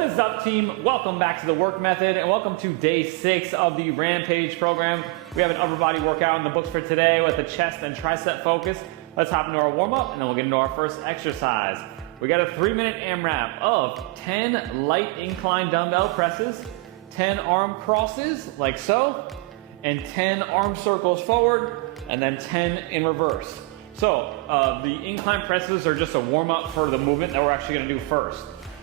What is up, team? Welcome back to the work method and welcome to day 6 of the Rampage program. We have an upper body workout in the books for today with a chest and tricep focus. Let's hop into our warm up and then we'll get into our first exercise. We got a 3-minute AMRAP of 10 light incline dumbbell presses, 10 arm crosses like so, and 10 arm circles forward, and then 10 in reverse. So the incline presses are just a warm up for the movement that we're actually gonna do first.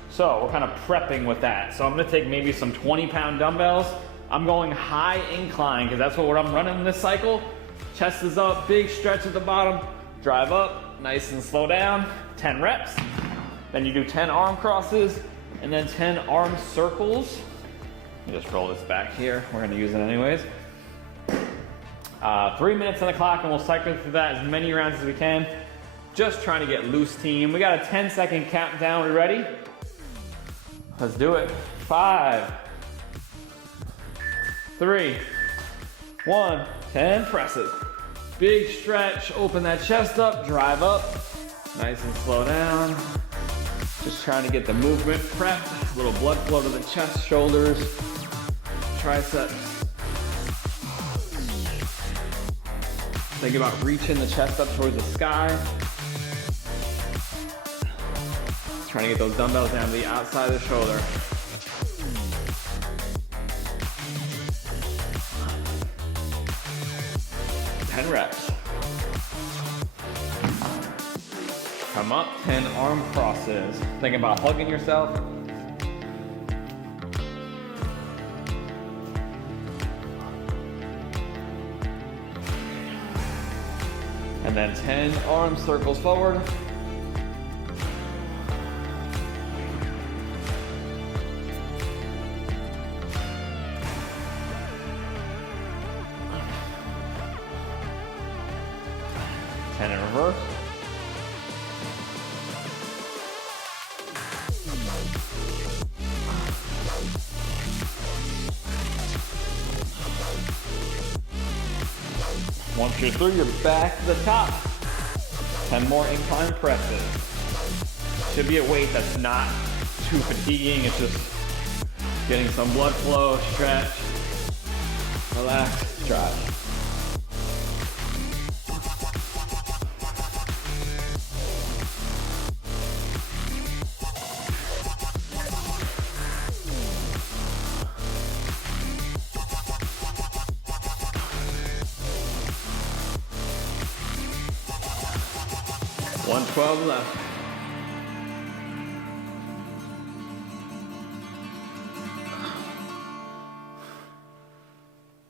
So we're kind of prepping with that. So I'm gonna take maybe some 20-pound dumbbells. I'm going high incline because that's what I'm running in this cycle. Chest is up, big stretch at the bottom, drive up, nice and slow down, 10 reps. Then you do 10 arm crosses and then 10 arm circles. Let me just roll this back here. We're gonna use it anyways. 3 minutes on the clock and we'll cycle through that as many rounds as we can. Just trying to get loose, team. We got a 10-second countdown. We ready? Let's do it. 5, 3, 1, 10 presses. Big stretch, open that chest up, drive up. Nice and slow down. Just trying to get the movement prepped. A little blood flow to the chest, shoulders, triceps. Think about reaching the chest up towards the sky. Trying to get those dumbbells down to the outside of the shoulder. Ten reps. Come up, 10 arm crosses. Thinking about hugging yourself. And then 10 arm circles forward. And in reverse. Once you're through, you're back to the top. 10 more incline presses. Should be a weight that's not too fatiguing. It's just getting some blood flow, stretch, relax, drive. $112 left.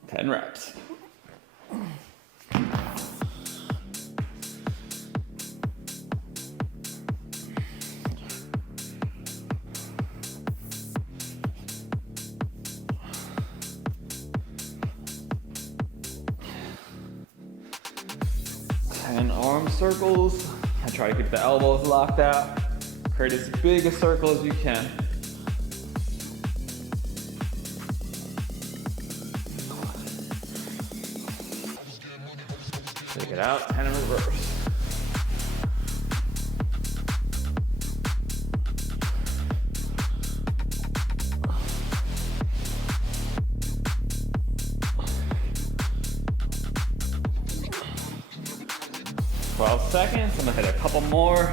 Ten reps. Ten arm circles. I try to keep the elbows locked out. Create as big a circle as you can. Take it out, 10 in reverse. Seconds. I'm gonna hit a couple more.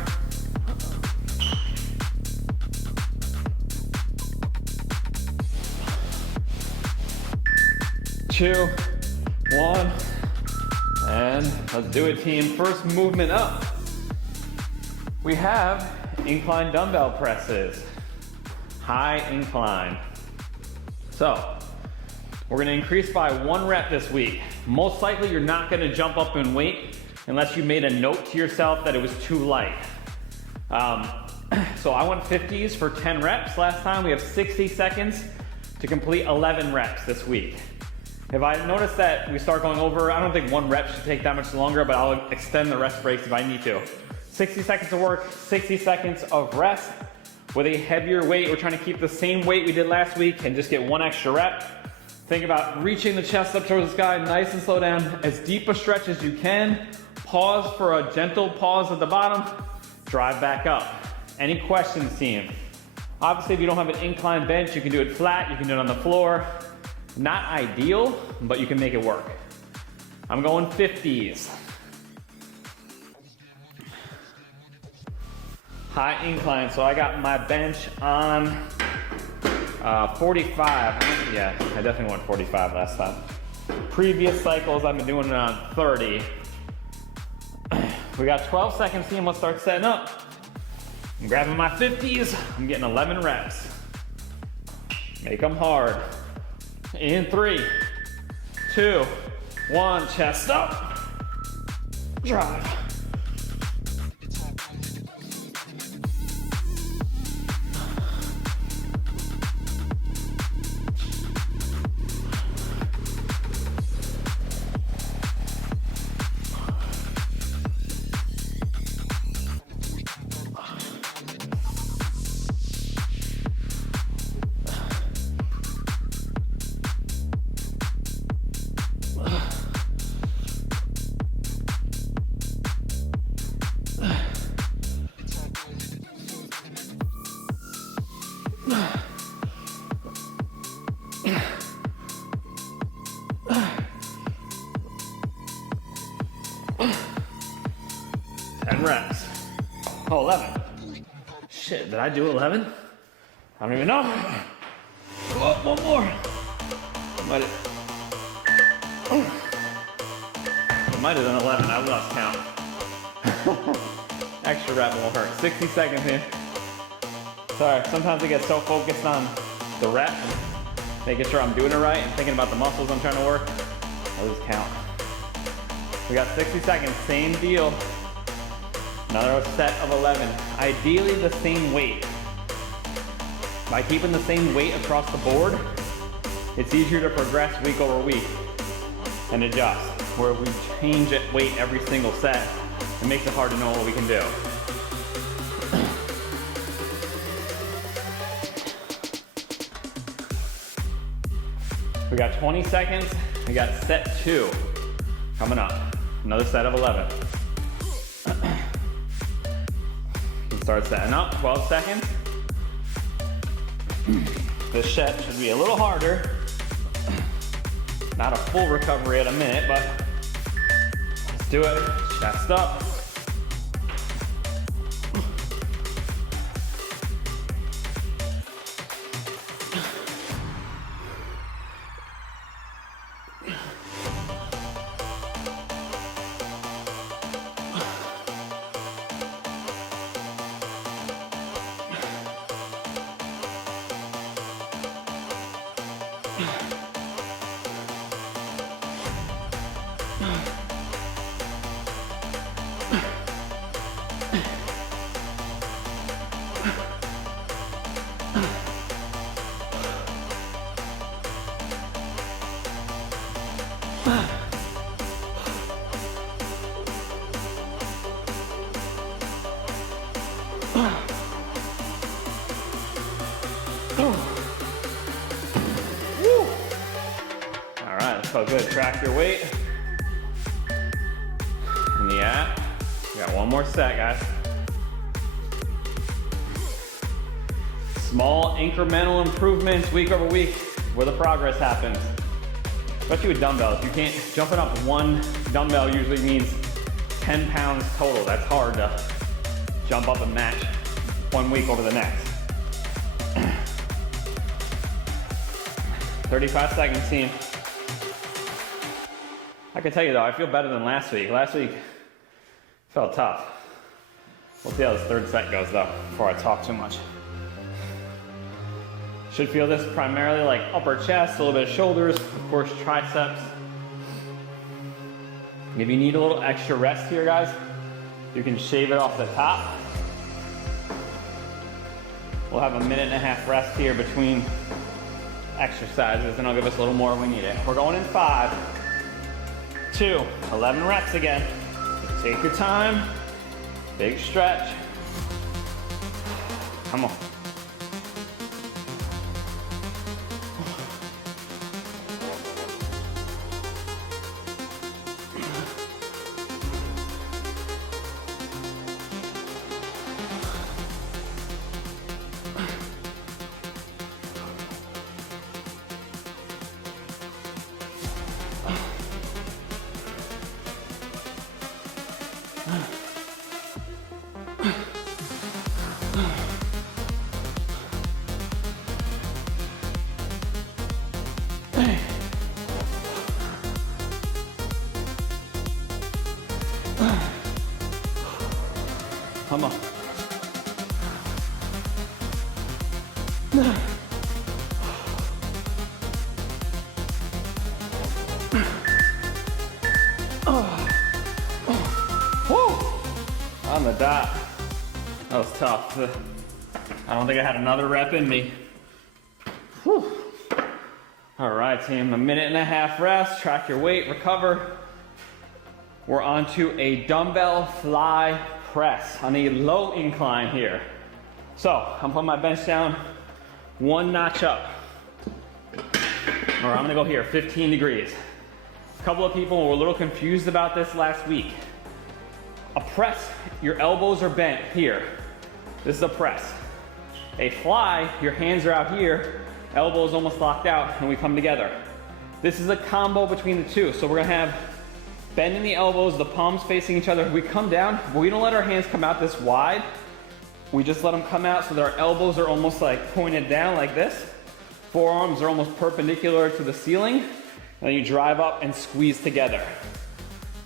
Two, one, and let's do it, team. First movement up. We have incline dumbbell presses, high incline. So we're gonna increase by 1 rep this week. Most likely you're not gonna jump up in weight unless you made a note to yourself that it was too light. So I went 50s for 10 reps last time. We have 60 seconds to complete 11 reps this week. If I notice that we start going over, I don't think 1 rep should take that much longer, but I'll extend the rest breaks if I need to. 60 seconds of work, 60 seconds of rest with a heavier weight. We're trying to keep the same weight we did last week and just get 1 extra rep. Think about reaching the chest up towards the sky, nice and slow down, as deep a stretch as you can. Pause for a gentle pause at the bottom, drive back up. Any questions, team? Obviously, if you don't have an incline bench, you can do it flat, you can do it on the floor. Not ideal, but you can make it work. I'm going 50s. High incline, so I got my bench on 45. Yeah, I definitely went 45 last time. Previous cycles, I've been doing it on 30. We got 12 seconds, team. Let's start setting up. I'm grabbing my 50s. I'm getting 11 reps. Make them hard. In 3, 2, 1, chest up. Drive. Reps. Oh, 11. Shit, did I do 11? I don't even know. Oh, one more. I might have done 11. I lost count. Extra rep won't hurt. 60 seconds here. Sorry, sometimes I get so focused on the rep, making sure I'm doing it right and thinking about the muscles I'm trying to work, I lose count. We got 60 seconds, same deal. Another set of 11. Ideally the same weight. By keeping the same weight across the board, it's easier to progress week over week and adjust. Where we change it weight every single set, it makes it hard to know what we can do. We got 20 seconds. We got set 2 coming up. Another set of 11. Start setting up, 12 seconds. This set should be a little harder. Not a full recovery at a minute, but let's do it. Chest up. All right, that's felt good. Track your weight. In the app. We got one more set, guys. Small incremental improvements week over week where the progress happens. Especially with dumbbells. You can't, jumping up one dumbbell usually means 10 pounds total. That's hard to jump up and match one week over the next. 35 seconds, team. I can tell you though, I feel better than last week. Last week felt tough. We'll see how this third set goes though, before I talk too much. Should feel this primarily like upper chest, a little bit of shoulders, of course triceps. If you need a little extra rest here, guys, you can shave it off the top. We'll have a minute and a half rest here between exercises and I'll give us a little more if we need it. We're going in 5, 2, 11 reps again. Take your time, big stretch. Come on. Come on. Woo! On the dot. That was tough. I don't think I had another rep in me. Whew. All right, team, a minute and a half rest, track your weight, recover. We're on to a dumbbell fly press on a low incline here. So I'm putting my bench down one notch up. Or I'm gonna go here, 15 degrees. A couple of people were a little confused about this last week. A press, your elbows are bent here. This is a press. A fly, your hands are out here, elbows almost locked out, and we come together. This is a combo between the two. So we're gonna have bend in the elbows, the palms facing each other. We come down, but we don't let our hands come out this wide. We just let them come out so that our elbows are almost like pointed down like this. Forearms are almost perpendicular to the ceiling. And then you drive up and squeeze together.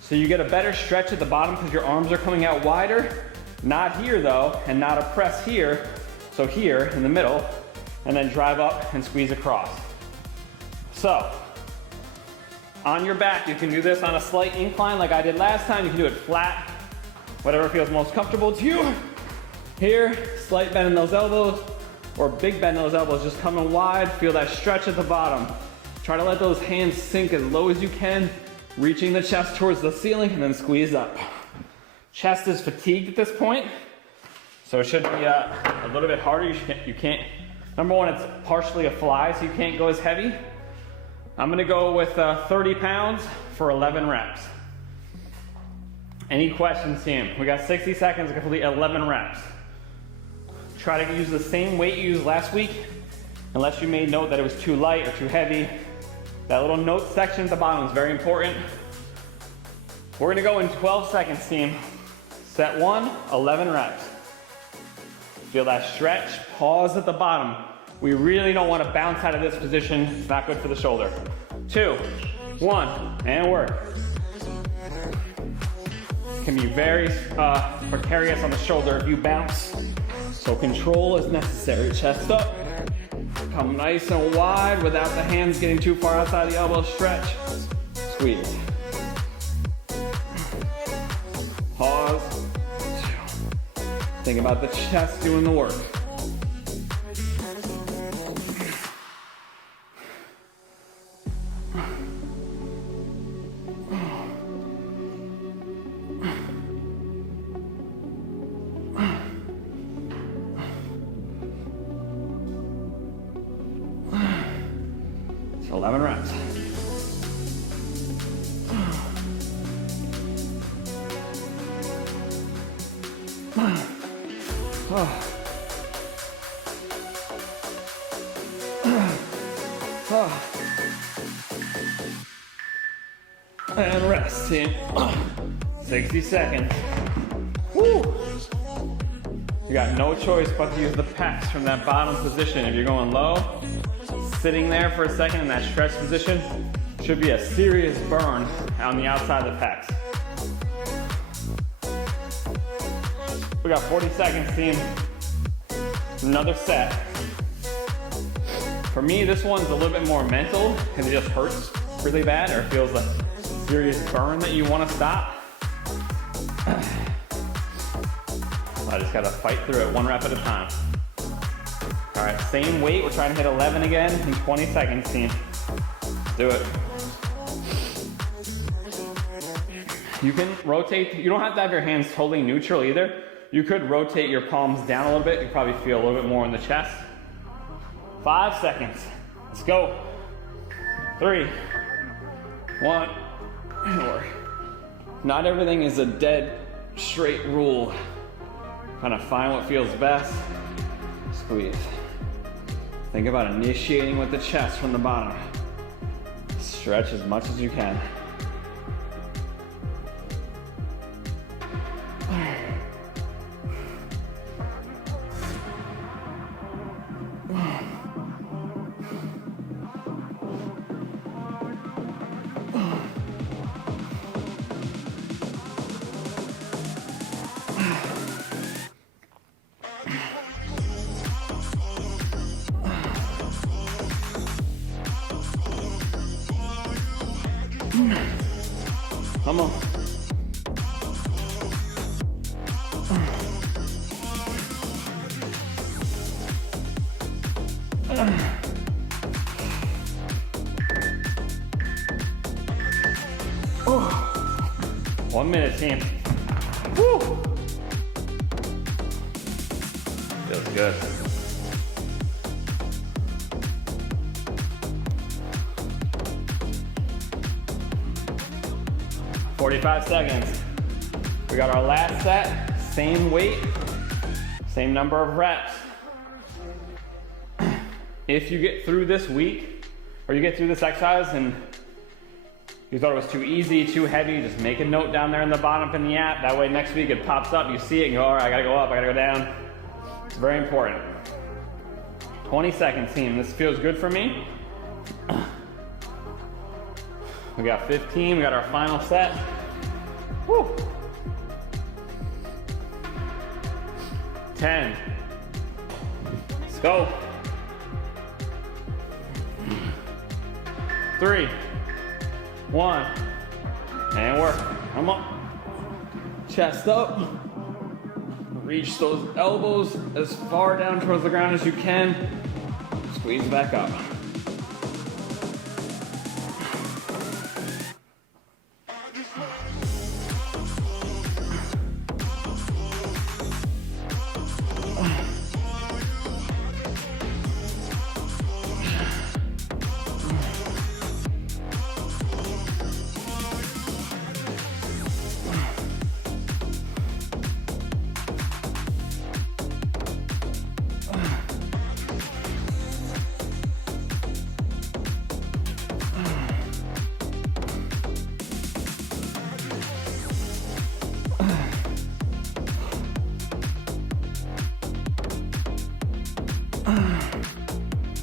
So you get a better stretch at the bottom because your arms are coming out wider. Not here though, and not a press here. So here in the middle, and then drive up and squeeze across. So, on your back, you can do this on a slight incline like I did last time. You can do it flat, whatever feels most comfortable to you. Here, slight bend in those elbows, or big bend in those elbows, just coming wide. Feel that stretch at the bottom. Try to let those hands sink as low as you can, reaching the chest towards the ceiling, and then squeeze up. Chest is fatigued at this point, so it should be a little bit harder. You can't, number one, it's partially a fly, so you can't go as heavy. I'm gonna go with 30 pounds for 11 reps. Any questions, team? We got 60 seconds to complete 11 reps. Try to use the same weight you used last week, unless you made note that it was too light or too heavy. That little note section at the bottom is very important. We're gonna go in 12 seconds, team. Set one, 11 reps. Feel that stretch, pause at the bottom. We really don't want to bounce out of this position. It's not good for the shoulder. 2, 1, and work. Can be very precarious on the shoulder if you bounce. So control is necessary. Chest up. Come nice and wide without the hands getting too far outside the elbow. Stretch. Squeeze. Pause. Think about the chest doing the work. It's 11 reps. And rest, team. 60 seconds. Woo! You got no choice but to use the pecs from that bottom position. If you're going low, sitting there for a second in that stretch position should be a serious burn on the outside of the pecs. We got 40 seconds, team. Another set. For me, this one's a little bit more mental because it just hurts really bad or feels like a serious burn that you want to stop. I just gotta fight through it one rep at a time. All right, same weight. We're trying to hit 11 again in 20 seconds, team. Do it. You can rotate. You don't have to have your hands totally neutral either. You could rotate your palms down a little bit. You probably feel a little bit more in the chest. 5 seconds. Let's go. 3, 1, and work. Not everything is a dead straight rule. Kind of find what feels best. Squeeze. Think about initiating with the chest from the bottom. Stretch as much as you can. Come on. Oh. 1 minute, team. Woo. Feels good. "45 seconds. We got our last set, same weight, same number of reps. If you get through this week, or you get through this exercise and you thought it was too easy, too heavy, just make a note down there in the bottom in the app. That way next week it pops up, you see it and go, all right, I gotta go up, I gotta go down. It's very important. 20 seconds, team. This feels good for me. We got 15, we got our final set. Woo. 10. Let's go. 3, 1, and work. Come on. Chest up. Reach those elbows as far down towards the ground as you can. Squeeze back up.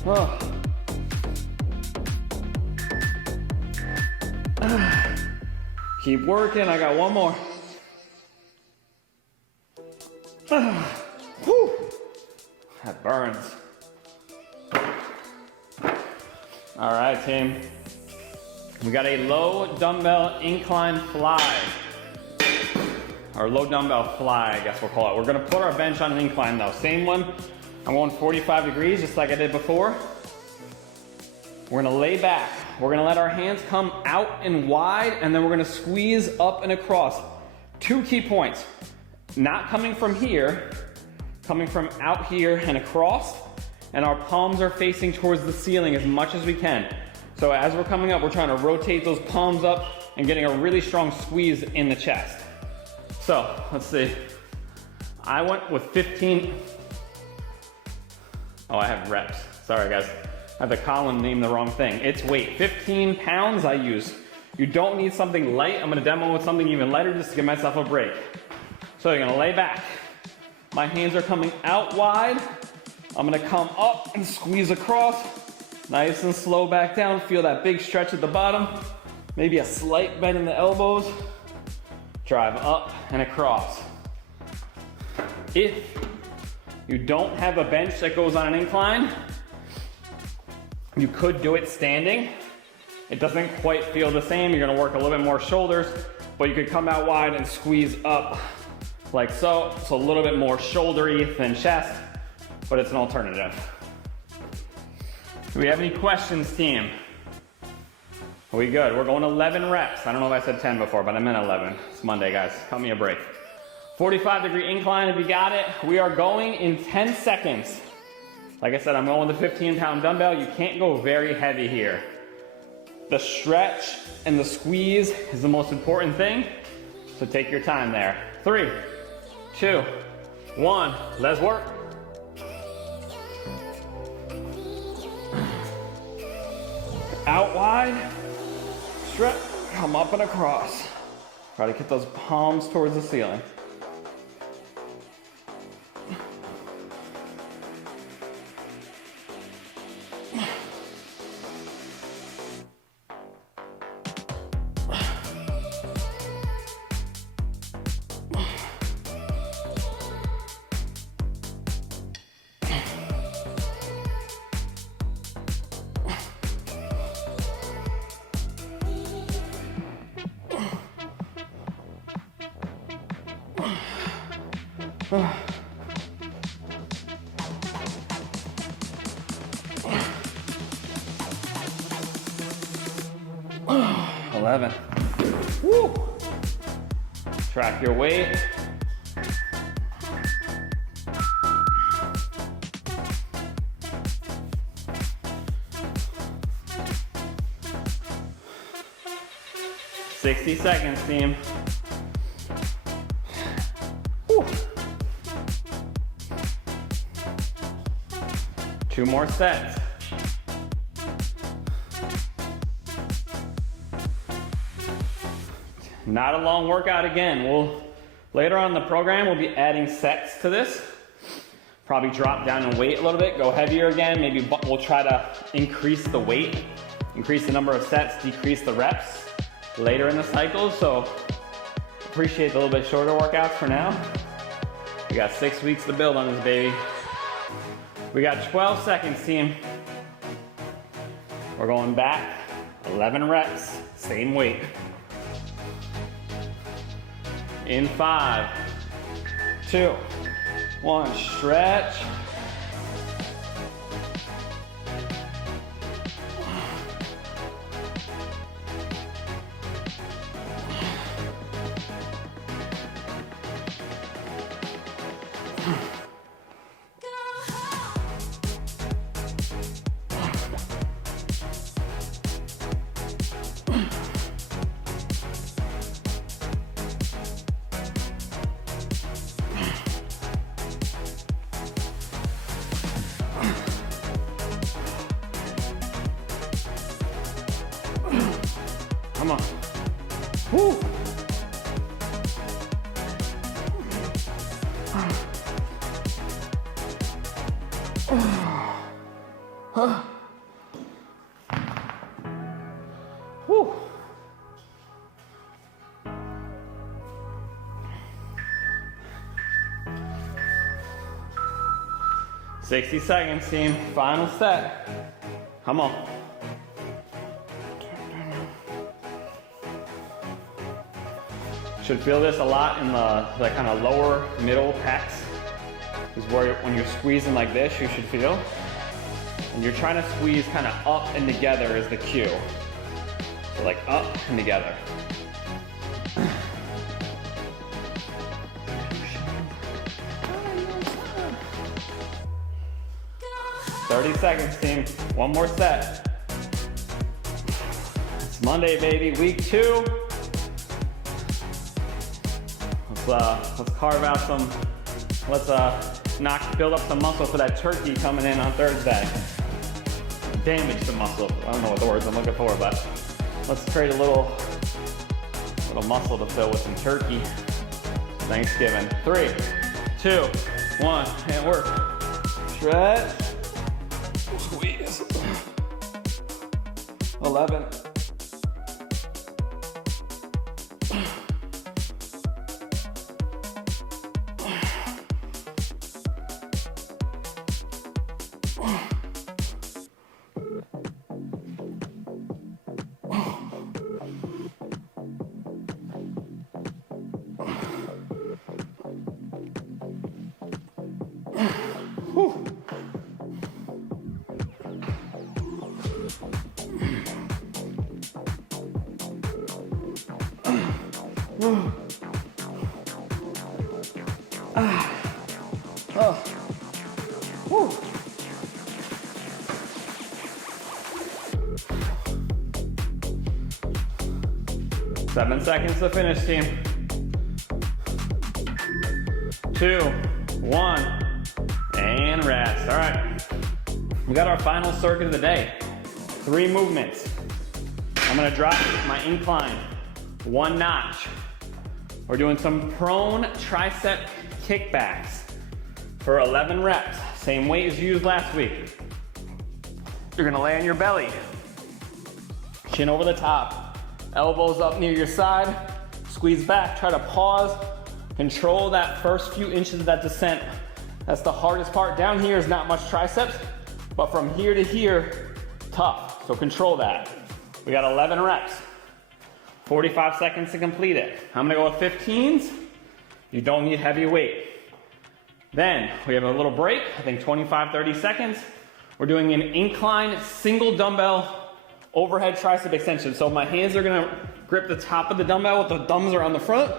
Oh. Keep working, I got one more. Whew. That burns. All right, team. We got a low dumbbell incline fly. Or low dumbbell fly, I guess we'll call it. We're gonna put our bench on an incline though. Same one. I'm going 45 degrees, just like I did before. We're gonna lay back. We're gonna let our hands come out and wide, and then we're gonna squeeze up and across. 2 key points. Not coming from here, coming from out here and across, and our palms are facing towards the ceiling as much as we can. So as we're coming up, we're trying to rotate those palms up and getting a really strong squeeze in the chest. So, let's see. I went with 15. Oh, I have reps. Sorry, guys. I have the column named the wrong thing. It's weight. 15 pounds I use. You don't need something light. I'm gonna demo with something even lighter just to give myself a break. So you're gonna lay back. My hands are coming out wide. I'm gonna come up and squeeze across. Nice and slow back down. Feel that big stretch at the bottom. Maybe a slight bend in the elbows. Drive up and across. If you don't have a bench that goes on an incline, you could do it standing. It doesn't quite feel the same. You're gonna work a little bit more shoulders, but you could come out wide and squeeze up like so. It's a little bit more shouldery than chest, but it's an alternative. Do we have any questions, team? Are we good? We're going 11 reps. I don't know if I said 10 before, but I meant 11. It's Monday, guys. Cut me a break. 45-degree incline if you got it. We are going in 10 seconds. Like I said, I'm going with a 15-pound dumbbell. You can't go very heavy here. The stretch and the squeeze is the most important thing, so take your time there. 3, 2, 1, let's work. Out wide, stretch, come up and across. Try to get those palms towards the ceiling. $11. Woo. Track your weight. $60 seconds, team. Woo. 2 more sets. Not a long workout again. Later on in the program, we'll be adding sets to this. Probably drop down in weight a little bit, go heavier again. Maybe we'll try to increase the weight, increase the number of sets, decrease the reps later in the cycle. So appreciate the little bit shorter workouts for now. We got 6 weeks to build on this baby. We got 12 seconds, team. We're going back, 11 reps, same weight. In 5, 2, 1, stretch. Come on. Woo. Woo. $60 seconds, team. Final set. Come on. Should feel this a lot in the kind of lower middle pecs. Is where when you're squeezing like this, you should feel. And you're trying to squeeze kind of up and together is the cue. So like up and together. 30 seconds, team. One more set. It's Monday, baby. Week 2. Let's carve out some. Let's build up some muscle for that turkey coming in on Thursday. Damage the muscle. I don't know what the words I'm looking for, but let's create a little muscle to fill with some turkey. Thanksgiving. 3, 2, 1, and work. Stretch. Squeeze. 11. Whew. Seven seconds to finish, team. 2, 1, and rest. All right, we got our final circuit of the day. 3 movements. I'm gonna drop my incline 1 notch. We're doing some prone tricep kickbacks for 11 reps. Same weight as you used last week. You're gonna lay on your belly. Chin over the top. Elbows up near your side. Squeeze back, try to pause. Control that first few inches of that descent. That's the hardest part. Down here is not much triceps, but from here to here, tough. So control that. We got 11 reps. 45 seconds to complete it. I'm gonna go with 15s. You don't need heavy weight. Then we have a little break, I think 25, 30 seconds. We're doing an incline single dumbbell overhead tricep extension. So my hands are gonna grip the top of the dumbbell with the thumbs are on the front.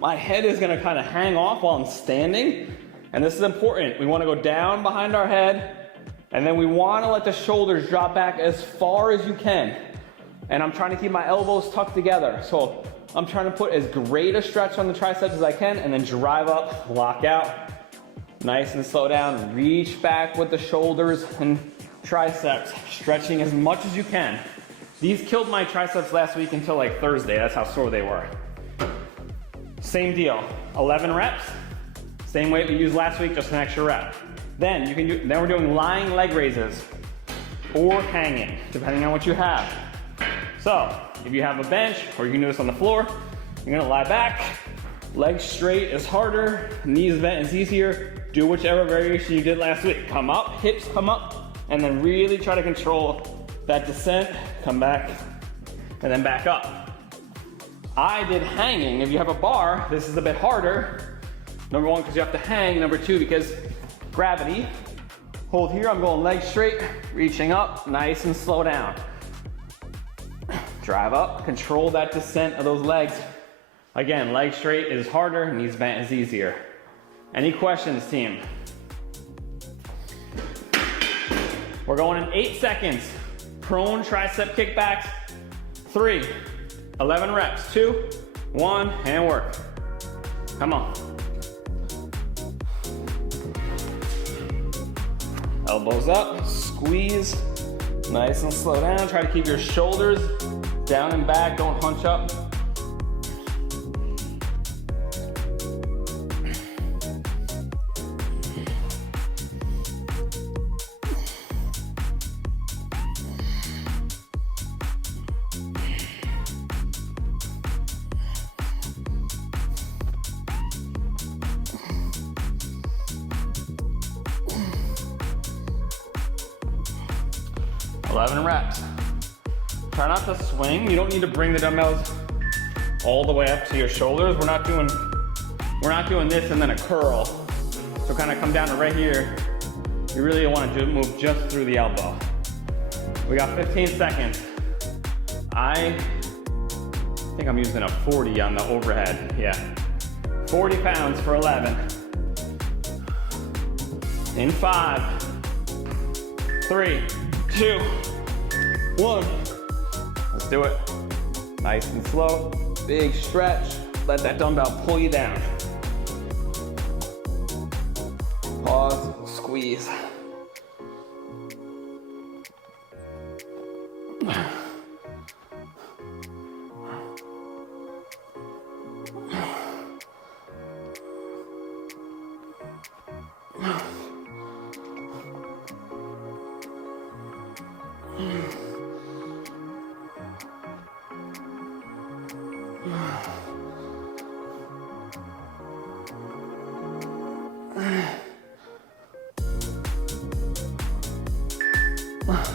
My head is gonna kind of hang off while I'm standing. And this is important. We wanna go down behind our head, and then we wanna let the shoulders drop back as far as you can. And I'm trying to keep my elbows tucked together. So I'm trying to put as great a stretch on the triceps as I can, and then drive up, lock out. Nice and slow down, reach back with the shoulders and triceps, stretching as much as you can. These killed my triceps last week until like Thursday, that's how sore they were. Same deal, 11 reps, same weight we used last week, just an extra rep. Then we're doing lying leg raises or hanging, depending on what you have. So, if you have a bench, or you can do this on the floor, you're gonna lie back, legs straight is harder, knees bent is easier. Do whichever variation you did last week. Come up, hips come up, and then really try to control that descent, come back, and then back up. I did hanging. If you have a bar, this is a bit harder. Number one, because you have to hang. Number two, because gravity. Hold here, I'm going legs straight, reaching up, nice and slow down. Drive up, control that descent of those legs. Again, leg straight is harder, knees bent is easier. Any questions, team? We're going in 8 seconds. Prone tricep kickbacks. 3, 11 reps. 2, 1, and work. Come on. Elbows up, squeeze. Nice and slow down. Try to keep your shoulders down and back. Don't hunch up. Reps. Try not to swing. You don't need to bring the dumbbells all the way up to your shoulders. We're not doing this and then a curl. So kind of come down to right here. You really want to move just through the elbow. We got 15 seconds. I think I'm using a 40 on the overhead. Yeah. 40 pounds for 11. In 5, 3, 2, 1. Let's do it. Nice and slow. Big stretch. Let that dumbbell pull you down. Pause, squeeze.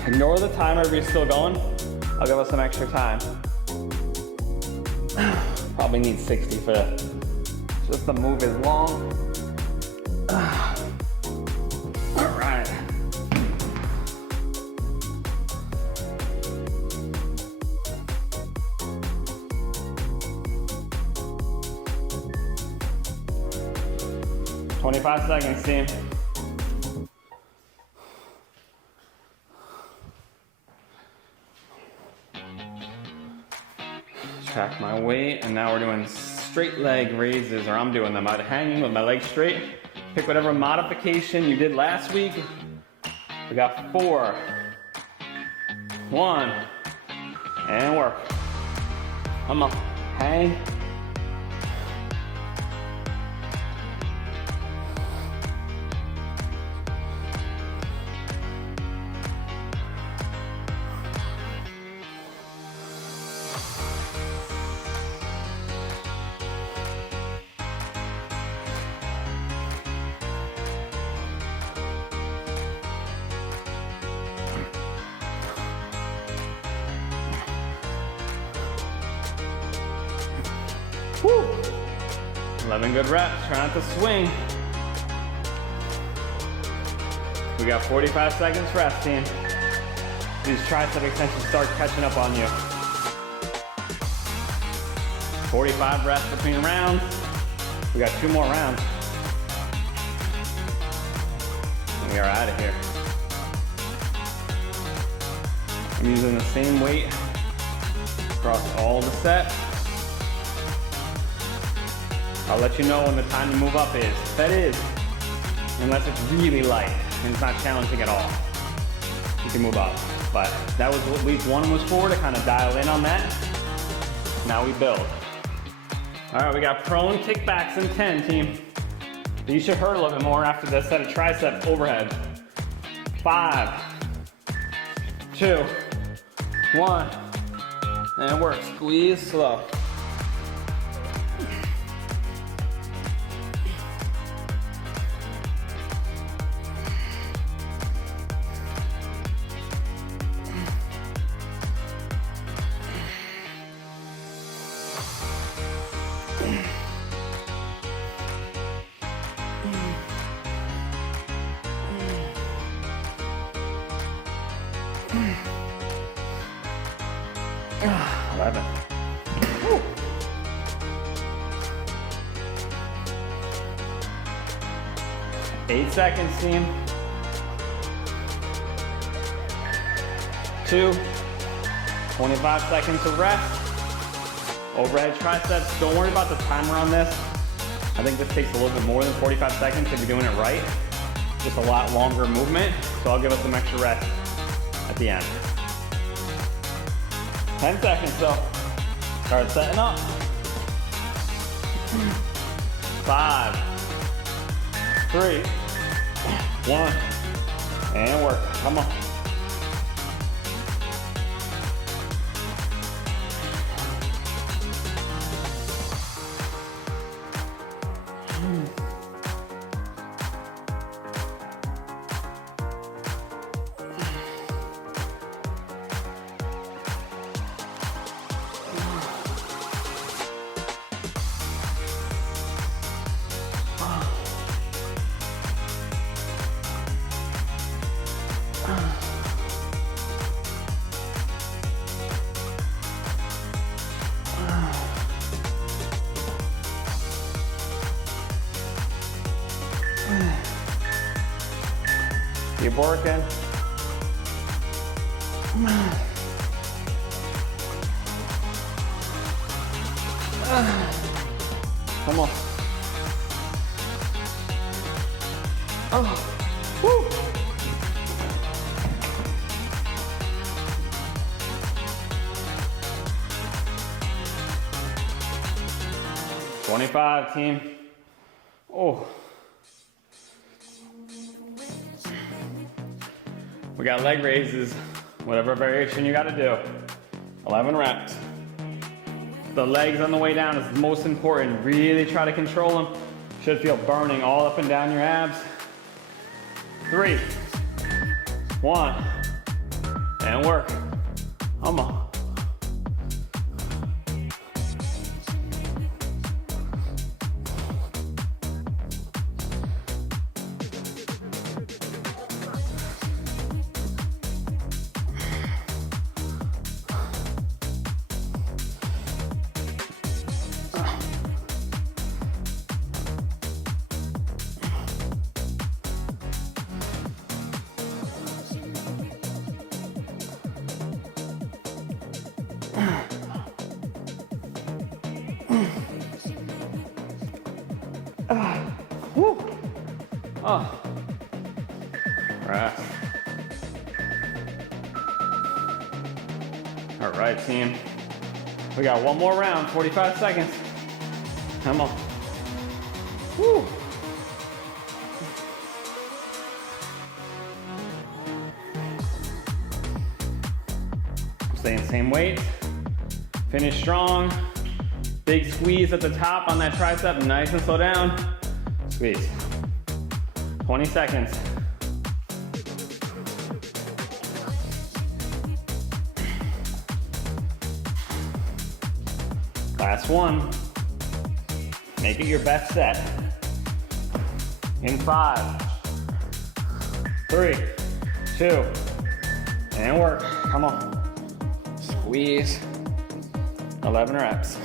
Ignore the timer if you're still going. I'll give us some extra time. Probably need 60 for that. Just the move is long. All right. "25 seconds, team." Track my weight, and now we're doing straight leg raises, or I'm doing them out hanging with my legs straight. Pick whatever modification you did last week. We got 4, 1, and work. Come on, hang. Woo. 11 good reps. Try not to swing. We got 45 seconds rest, team. These tricep extensions start catching up on you. 45 rest between rounds. We got 2 more rounds. And we are out of here. I'm using the same weight across all the sets. I'll let you know when the time to move up is. That is, unless it's really light and it's not challenging at all, you can move up. But that was what week 1 was for, to kind of dial in on that. Now we build. All right, we got prone kickbacks in 10, team. You should hurt a little bit more after this set of tricep overhead. 5, 2, 1, and work. Squeeze slow. Eleven. Woo. Eight seconds, team. 2. 25 seconds of rest. Overhead triceps. Don't worry about the timer on this. I think this takes a little bit more than 45 seconds if you're doing it right. Just a lot longer movement, so I'll give us some extra rest at the end. 10 seconds though. Start setting up. 5, 3, 1, and work. Come on. Keep working. Come on. Oh. Woo. $25, team. Oh. We got leg raises, whatever variation you gotta do. 11 reps. The legs on the way down is most important. Really try to control them. Should feel burning all up and down your abs. 3, 1, and work. Come on. Woo. Oh. Rest. All right, team. We got one more round, 45 seconds. Come on. Woo. Staying same weight. Finish strong. Big squeeze at the top on that tricep, nice and slow down. Squeeze. 20 seconds. Last one. Make it your best set. In 5, 3, 2, and work. Come on. Squeeze. 11 reps.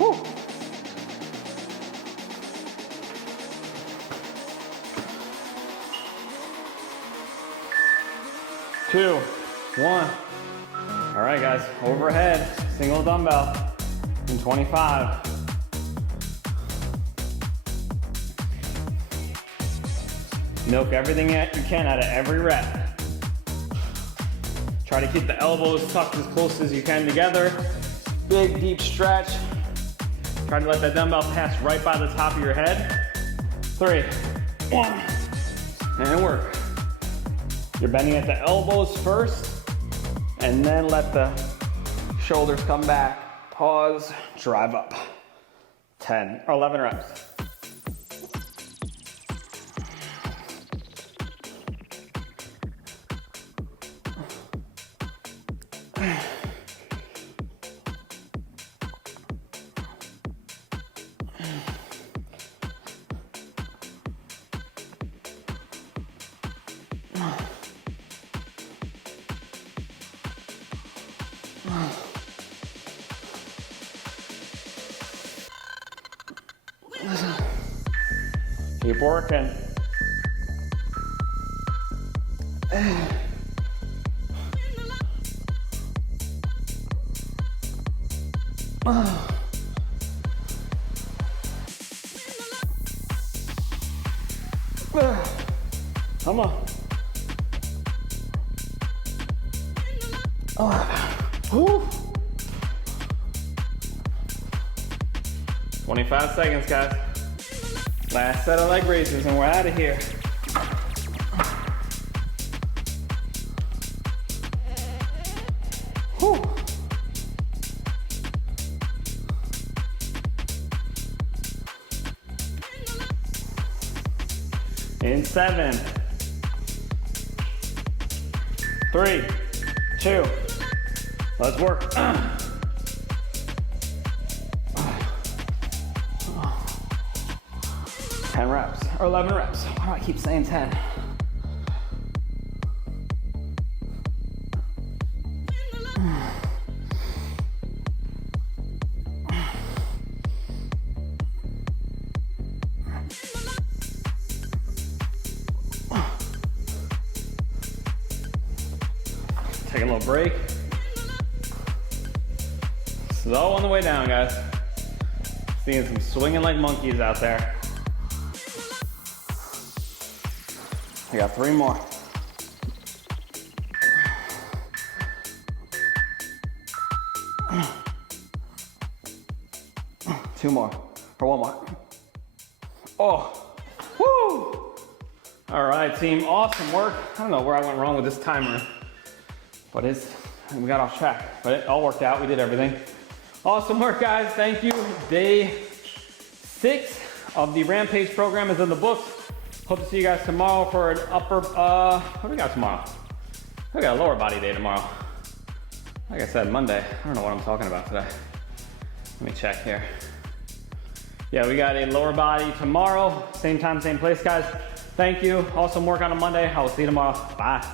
Woo. Two, one. All right, guys, overhead, single dumbbell in 25. Milk everything you can out of every rep. Try to keep the elbows tucked as close as you can together. Big, deep stretch. Try to let that dumbbell pass right by the top of your head. 3, 1, and work. You're bending at the elbows first, and then let the shoulders come back. Pause, drive up. 10 or 11 reps. Keep working. Come on. Woo. 25 seconds, guys. Last set of leg raises and we're out of here. Whew. In 7, 3, 2, let's work. 10 reps, or 11 reps. Why do I keep saying 10? Take a little break. Slow on the way down, guys. Seeing some swinging like monkeys out there. I got 3 more. Two more, or 1 more. Oh, woo! All right, team, awesome work. I don't know where I went wrong with this timer, but we got off track, but it all worked out. We did everything. Awesome work, guys. Thank you. Day 6 of the Rampage program is in the books. Hope to see you guys tomorrow for an upper, what do we got tomorrow? We got a lower body day tomorrow. Like I said, Monday. I don't know what I'm talking about today. Let me check here. Yeah, we got a lower body tomorrow. Same time, same place, guys. Thank you. Awesome work on a Monday. I will see you tomorrow. Bye.